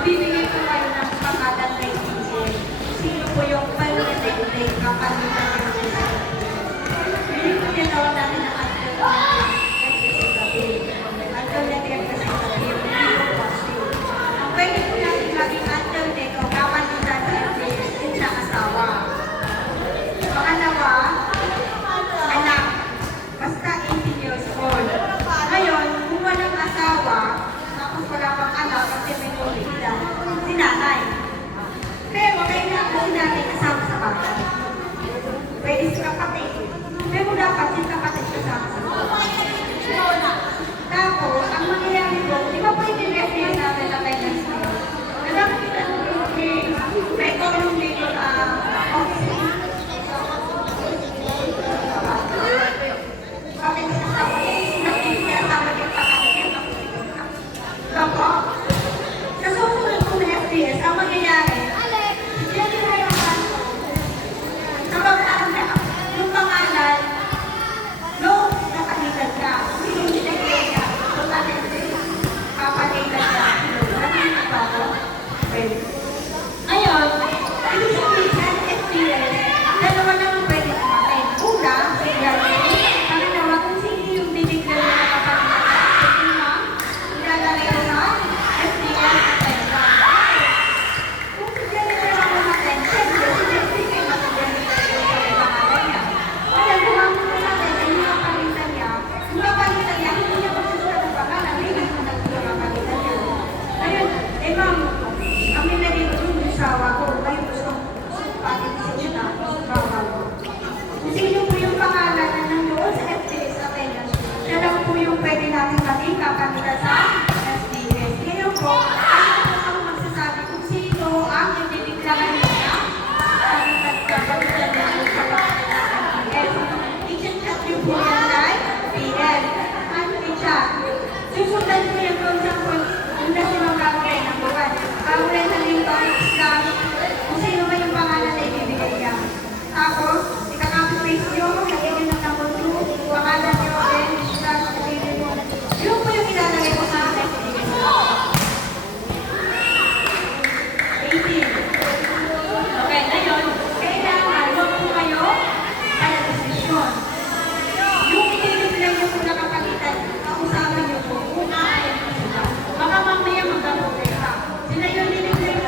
Magbibigay po kayo ng pangalan na itigil. Sino po yung pag-ibigay kapalitan ng isa? Hindi po tinawag natin ang until natin kasi sabi, hindi po positive. Ang pwede po natin maging until natin o kapalitan ng isang asawa. Pangalawa, anak, basta 18 years old. Ngayon, kung walang asawa, tapos wala pang anak kasi may kulitan, si nanay. Pero kailangan si nanay kasama sa bata. Pwede si kapatid. Pero dapat si kapatid kasama sa bata. Tapos, ang mangyayari po, di ba pwede reference natin na pregnancy mo? Nakakita mo may column dito oxygen. Bakit sinasabi? Nakikita yung pakakit ng pusikunta. Opo. Sa susunod kong SDS, ang mangyayari, yan yung harapan ko. Yung pangalan, no, nakalitan ka. Yung sinagay ka, papalitan ka. Nakikita ba ako? Well, ngayon, ibig sabihin sa SDS, dalawa naman pwede natin. Una, yan. Pangalawa, kung sino yung binigyan na nakapagpapalit na, ilalagay ko sa SDS attention. Kung bigyan nila ako ng attention, sinibigay matagyan nila yung pangalan niya. Kaya gumamit ko natin sa yung kapalitan niya, hindi niya magsusunod ng pangalan, hindi mo nagsusunod ng kapalitan niya. Ayun, ma'am, kami na dito yung asawa ko, kayo gusto pag-isip na, bawal ko. Kung sino po yung pangalan na nandoon sa SDS attendance, siya lang po yung pwede natin maging kapalitan sa SDS. Ngayon po, ayun po ang magsasabi kung sino ang ibibiglagan niya kapalitan niya sa SDS. I-chat niyo po yan kay PL. Ano i-chat? Susundan po yung example, yung national government ng buwan. Kaulan na rin ba kung sino ba yung pangalan na ibibigay niya. Tapos, ikakapit-paste nyo, lagyan nyo ng number 2, pangalan nyo, then slash sabihin mo. Yun po yung ilalagay ko sa ibibigay nyo. 18. Okay, ngayon, kailangan huwag po kayo kaya desisyon. Yung ibibigay nyo po na kapalitan, kausapin nyo po kung ayaw nyo sila. Baka mamaya magdamot ka. Sila yung binibigay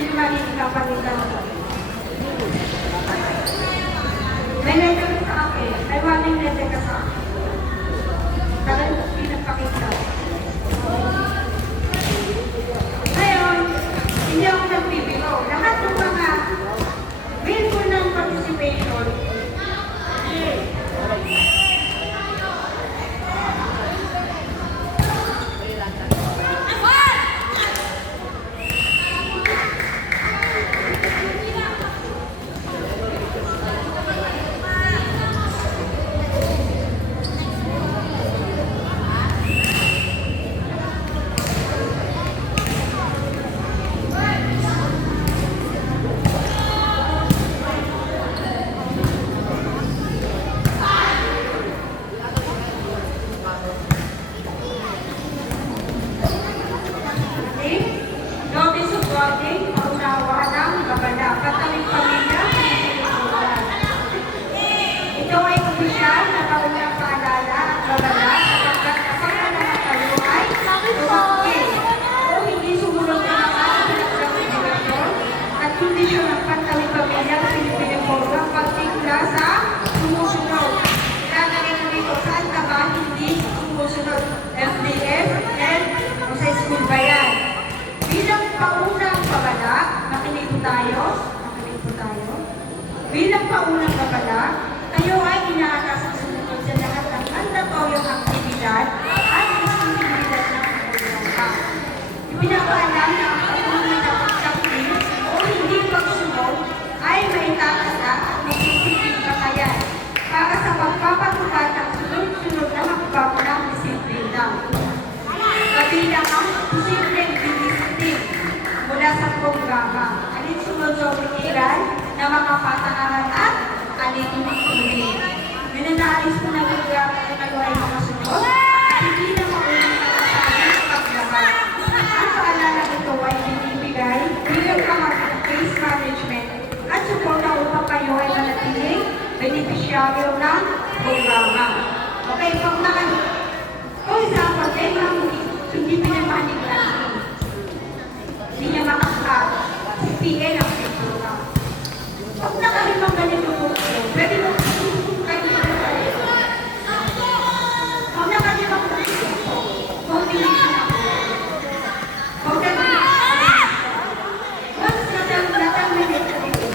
sinungaling ka pa rin daw. May letter sa akin. May warning letter ka sa akin. Talagang pinagpakita. Ngayon, hindi ako nagbibiro. Lahat ng mga billboard ng participation, notice of warning, paunawa ng babala, pataling pamilya, pinipilipunan. Ito ay opisyal na paunang paalala at babala sapagkat kapag na nakataluhay, tumakil o hindi sumunod na mga pinagkakibigasyon at kondisyon ng pataling pamilya, pinipilipunan, pagtigla sa sumusunod. Ilalagay ko dito, saan ka ba hindi sumusunod? FDF, L, o sa school ba yan? Bilang paunang babala, makinig po tayo. Bilang paunang babala, kayo ay inaatasa sumunod sa lahat ng mandatoryong aktibidad at responsibilidad ng programa. Ipinapaalam na ang patuloy na pagsakli o hindi pagsunod ay maitatasa at magsisilbing batayan para sa pagpapatupad ng sunod-sunod na hakbang ng disiplina. Kabilang ang posibleng dinisipline mula sa programa. Alin sunod sa umikilan na mga patakaran at alin umakuli. Minanaalis mo na programa na kayo ay mga sunod at hindi na maulit na kasabi sa paglaban. Ang paalala ito ay binibigay bilang kahapon ng case management at suporta upang kayo ay manatiling benepisyaryo ng programa. Okay, pag for example, hindi pinamanig lang. Hindi niya makakap. Si PL ang pintura. Pag nakalimang ganito po, pwede mo kayo na pag nakalimang ganito po, combination ako. Pag once natamit ka dito,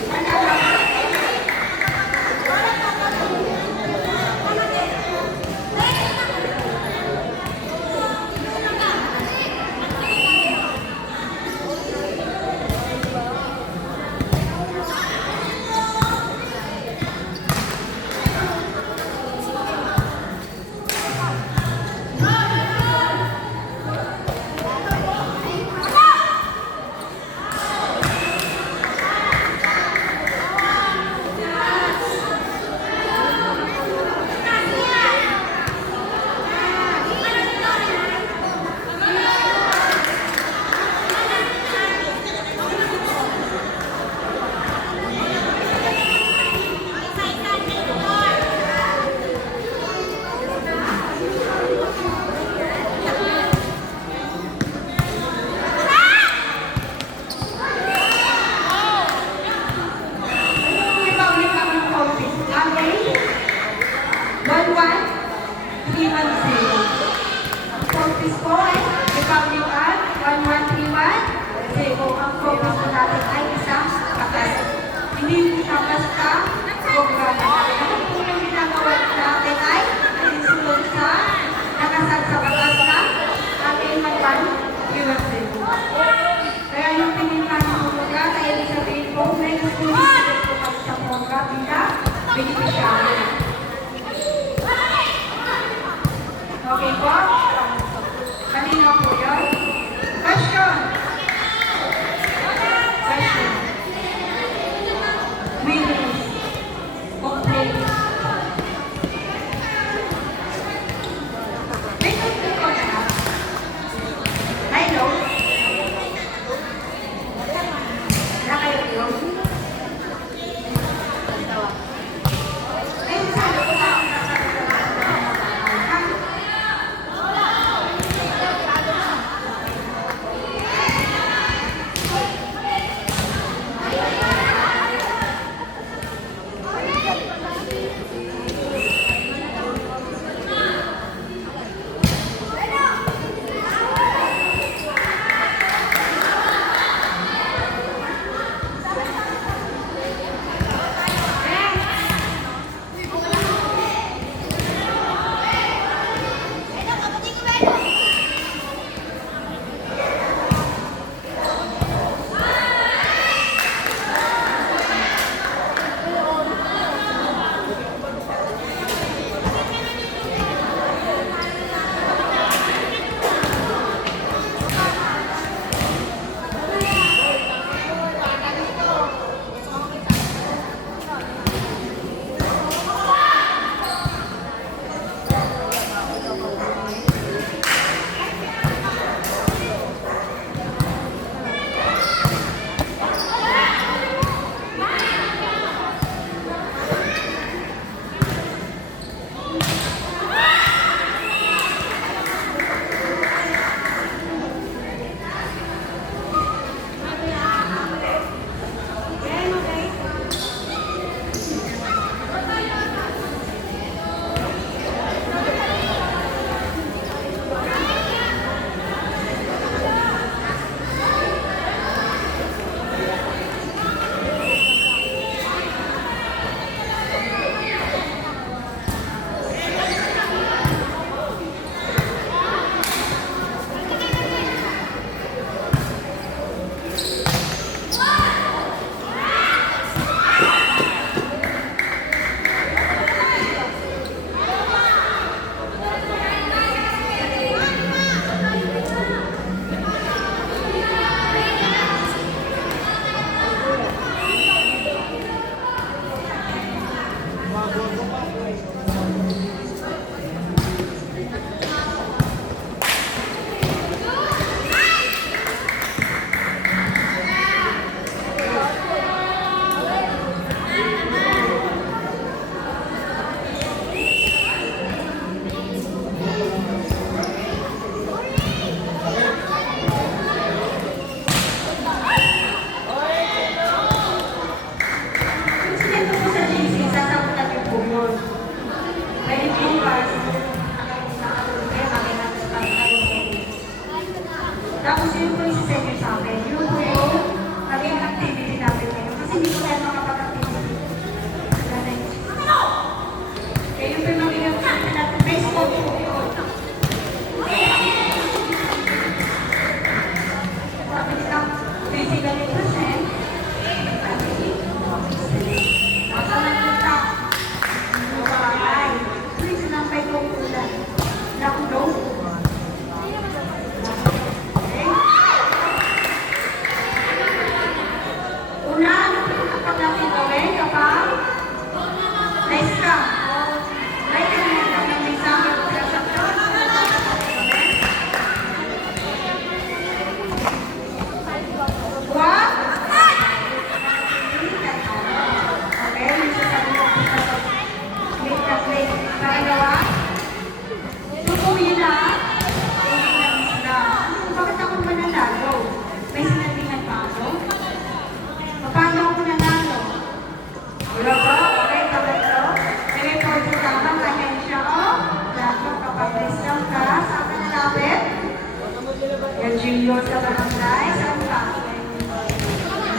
Mayor sa barangay, saan ka?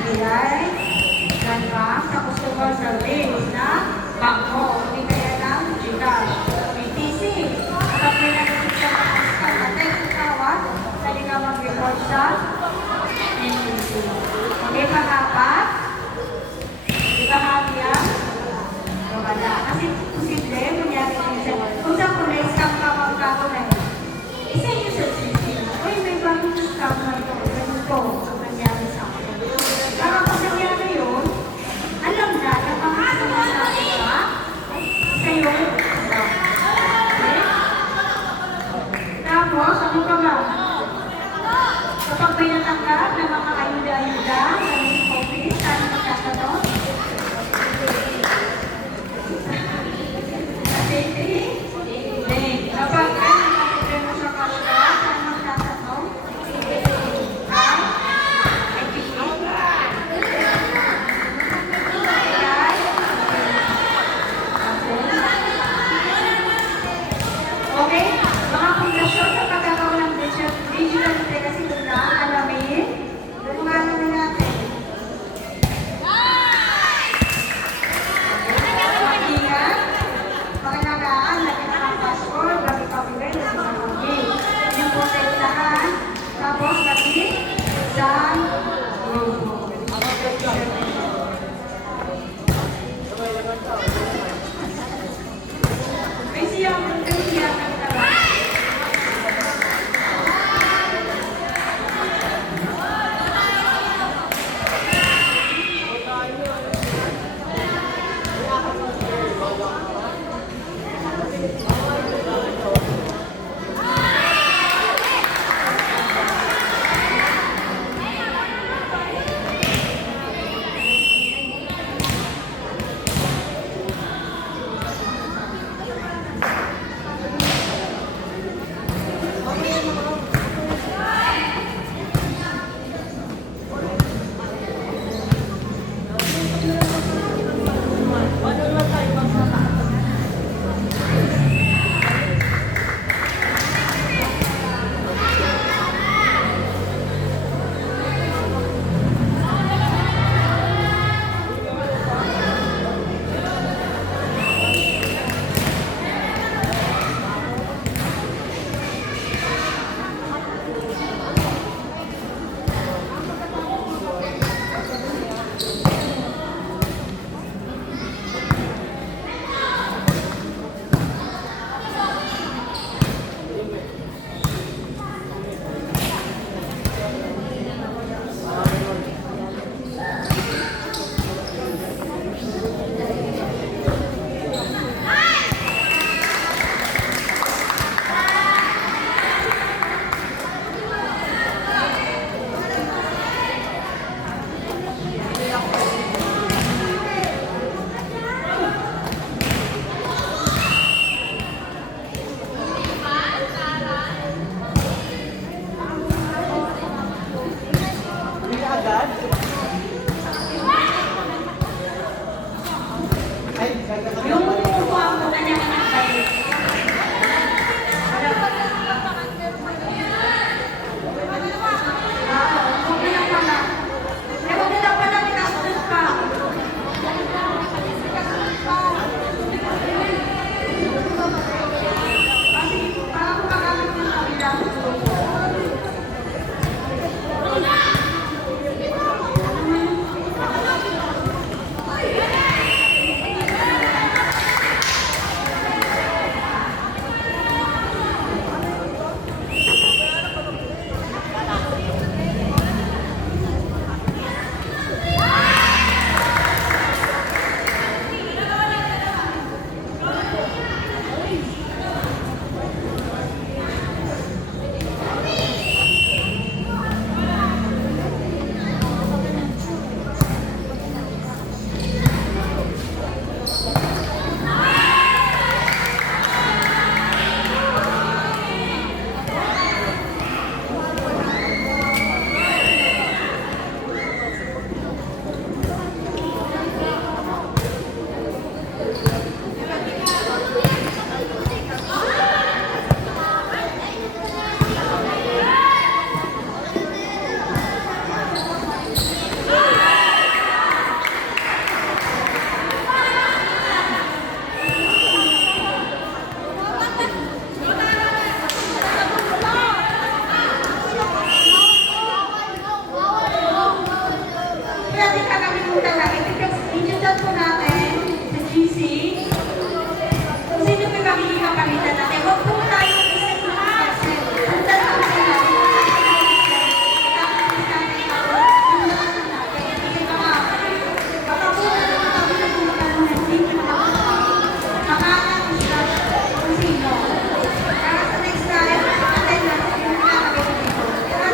Bilay, saan ka? Sa customer service na bangko, hindi kaya ng Gcash. BTC, kapag may nagiging sa mga ka, patay ang tawad, pwede ka mag-report sa